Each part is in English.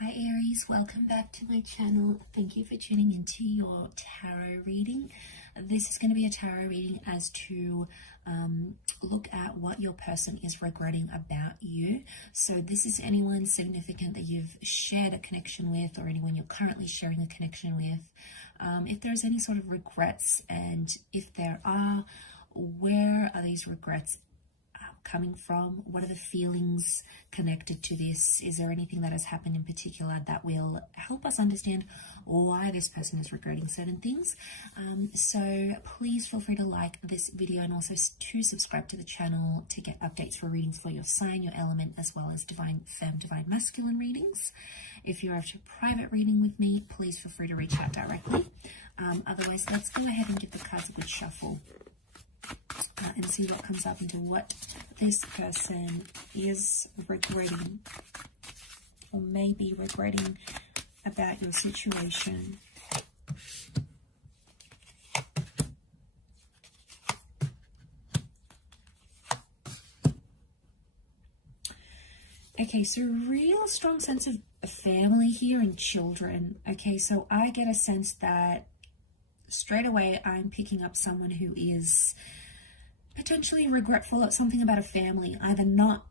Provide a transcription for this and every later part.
Hi Aries, welcome back to my channel. Thank you for tuning into your tarot reading. This is going to be a tarot reading as to look at what your person is regretting about you. So this is anyone significant that you've shared a connection with, or anyone you're currently sharing a connection with. If there's any sort of regrets, and if there are, where are these regrets coming from? What are the feelings connected to this? Is there anything that has happened in particular that will help us understand why this person is regretting certain things? So please feel free to like this video, and also to subscribe to the channel to get updates for readings for your sign, your element, as well as divine femme, divine masculine readings. If you're after a private reading with me, please feel free to reach out directly. Otherwise, let's go ahead and give the cards a good shuffle. And see what comes up into what this person is regretting, or maybe regretting about your situation. Okay, so real strong sense of family here and children. Okay, so I get a sense that straight away I'm picking up someone who is potentially regretful of something about a family, either not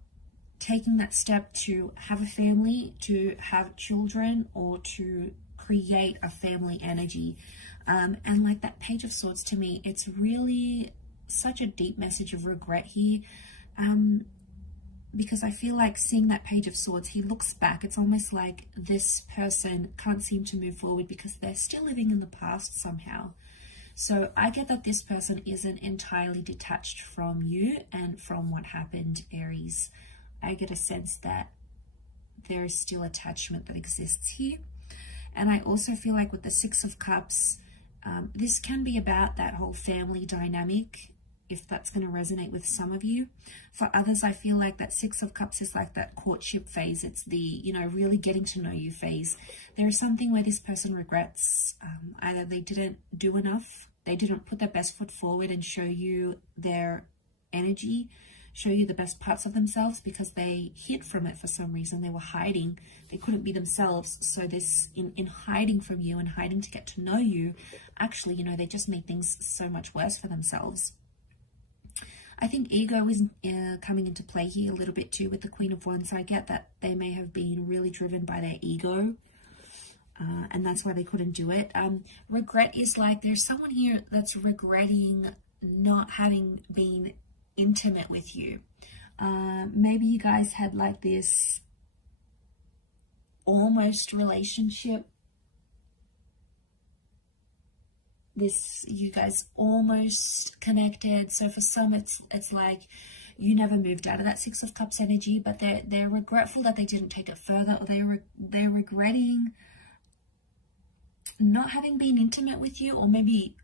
taking that step to have a family, to have children, or to create a family energy. And like that Page of Swords, to me, it's really such a deep message of regret here. Because I feel like seeing that Page of Swords, he looks back. It's almost like this person can't seem to move forward because they're still living in the past somehow. So I get that this person isn't entirely detached from you and from what happened, Aries. I get a sense that there is still attachment that exists here. And I also feel like with the Six of Cups, this can be about that whole family dynamic, if that's going to resonate with some of you. For others, I feel like that Six of Cups is like that courtship phase. It's the, really getting to know you phase. There is something where this person regrets either they didn't do enough, they didn't put their best foot forward and show you their energy, show you the best parts of themselves, because they hid from it for some reason. They were hiding. They couldn't be themselves. So this, in hiding from you and hiding to get to know you, actually, they just made things so much worse for themselves. I think ego is coming into play here a little bit too with the Queen of Wands. So I get that they may have been really driven by their ego, and that's why they couldn't do it. Regret is like there's someone here that's regretting not having been intimate with you. Maybe you guys had like this almost relationship. You guys almost connected. So for some, it's like you never moved out of that Six of Cups energy, but they're regretful that they didn't take it further, or they're regretting not having been intimate with you, or maybe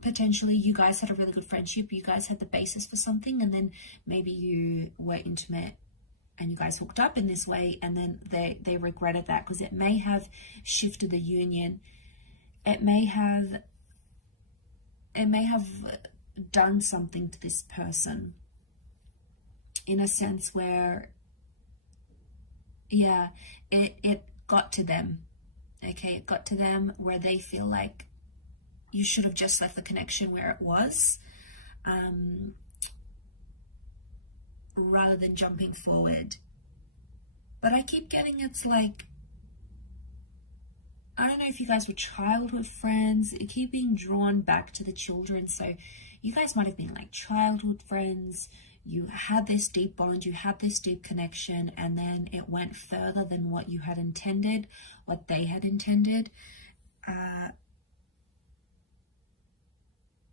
potentially you guys had a really good friendship, you guys had the basis for something, and then maybe you were intimate and you guys hooked up in this way, and then they regretted that because it may have shifted the union. It may have done something to this person in a sense where, yeah, it got to them. Okay, it got to them where they feel like you should have just left the connection where it was, rather than jumping forward. But I keep getting, it's like, I don't know if you guys were childhood friends. It keep being drawn back to the children. So you guys might have been like childhood friends. You had this deep bond, you had this deep connection, and then it went further than what you had intended, what they had intended.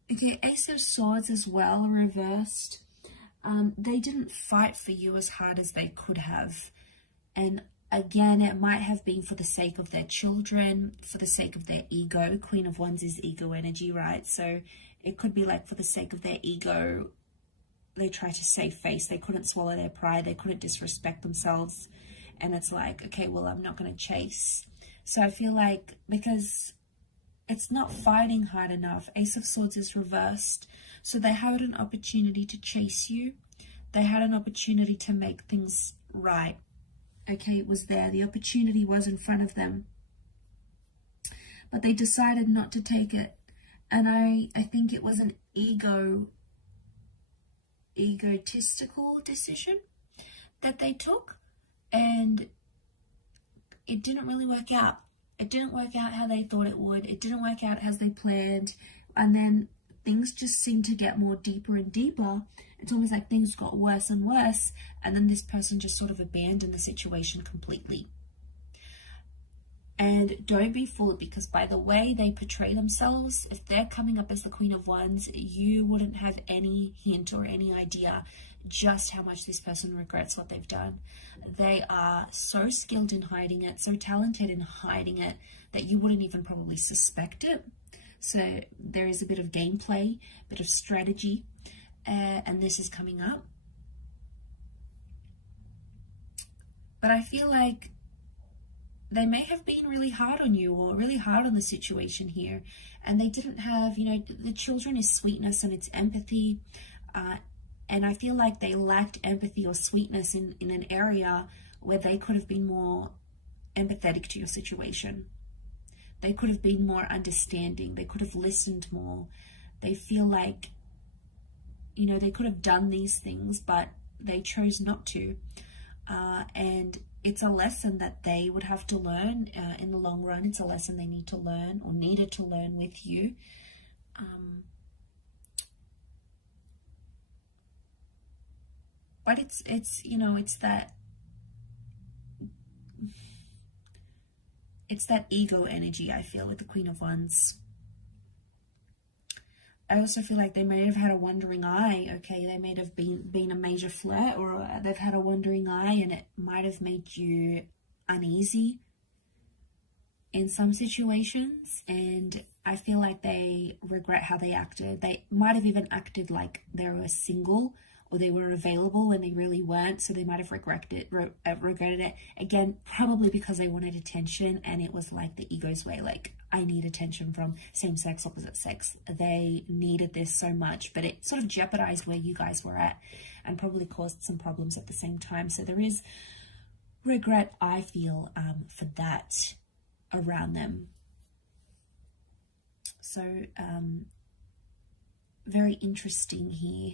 Okay, Ace of Swords as well, reversed. They didn't fight for you as hard as they could have. And again, it might have been for the sake of their children, for the sake of their ego. Queen of Wands is ego energy, right? So it could be like for the sake of their ego, they try to save face. They couldn't swallow their pride. They couldn't disrespect themselves. And it's like, okay, well, I'm not going to chase. So I feel like because it's not fighting hard enough, Ace of Swords is reversed. So they had an opportunity to chase you. They had an opportunity to make things right. okay, was there. The opportunity was in front of them, but they decided not to take it. And I think it was an egotistical decision that they took, and it didn't really work out. It didn't work out how they thought it would. It didn't work out as they planned. And then things just seemed to get more deeper and deeper. It's almost like things got worse and worse. And then this person just sort of abandoned the situation completely. And don't be fooled, because by the way they portray themselves, if they're coming up as the Queen of Wands, you wouldn't have any hint or any idea just how much this person regrets what they've done. They are so skilled in hiding it, so talented in hiding it, that you wouldn't even probably suspect it. So there is a bit of gameplay, a bit of strategy, and this is coming up. But I feel like they may have been really hard on you, or really hard on the situation here, and they didn't have, you know, the children is sweetness and it's empathy, and I feel like they lacked empathy or sweetness in an area where they could have been more empathetic to your situation. They could have been more understanding. They could have listened more. They feel like, you know, they could have done these things, but they chose not to. And it's a lesson that they would have to learn in the long run. It's a lesson they need to learn, or needed to learn with you. But it's you know, it's that ego energy, I feel, with the Queen of Wands. I also feel like they may have had a wandering eye, okay? They may have been a major flirt, or they've had a wandering eye, and it might have made you uneasy in some situations. And I feel like they regret how they acted. They might have even acted like they were single, or they were available when they really weren't, so they might have regretted it. Again, probably because they wanted attention, and it was like the ego's way, like, I need attention from same sex, opposite sex. They needed this so much, but it sort of jeopardized where you guys were at, and probably caused some problems at the same time. So there is regret, I feel, for that around them. So very interesting here,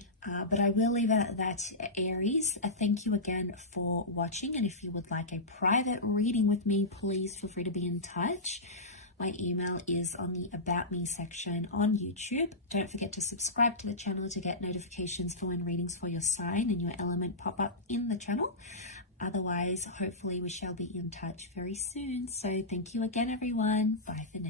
but I will leave it at that, Aries. Thank you again for watching, and if you would like a private reading with me, please feel free to be in touch. My email is on the About Me section on YouTube. Don't forget to subscribe to the channel to get notifications for when readings for your sign and your element pop up in the channel. Otherwise, hopefully we shall be in touch very soon. So thank you again, everyone. Bye for now.